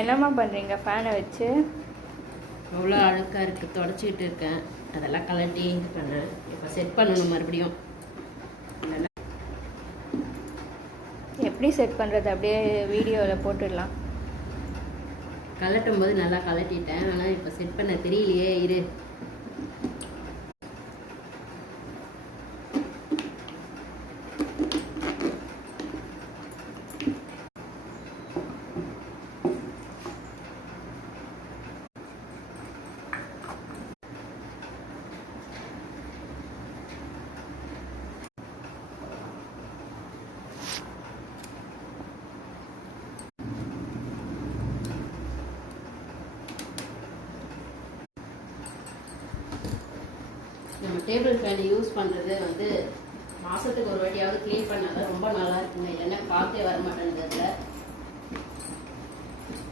என்னம்மா பண்ணுறீங்க ஃபேனை வச்சு? அவ்வளோ அழுக்காக இருக்குது, தொடச்சிக்கிட்டு இருக்கேன். அதெல்லாம் கலட்டி இது பண்ணேன். இப்போ செட் பண்ணணும் மறுபடியும். எப்படி செட் பண்ணுறது? அப்படியே வீடியோவில் போட்டுடலாம். கலட்டும் போது நல்லா கலட்டிட்டேன். ஆனால் இப்போ செட் பண்ண தெரியலையே. இரு, நம்ம டேபிள் ஃபேன் யூஸ் பண்ணுறது வந்து மாதத்துக்கு ஒரு வாட்டியாவது க்ளீன் பண்ணால் தான் ரொம்ப நல்லா இருக்குங்க. இல்லைன்னா காற்றே வர மாட்டேங்குது.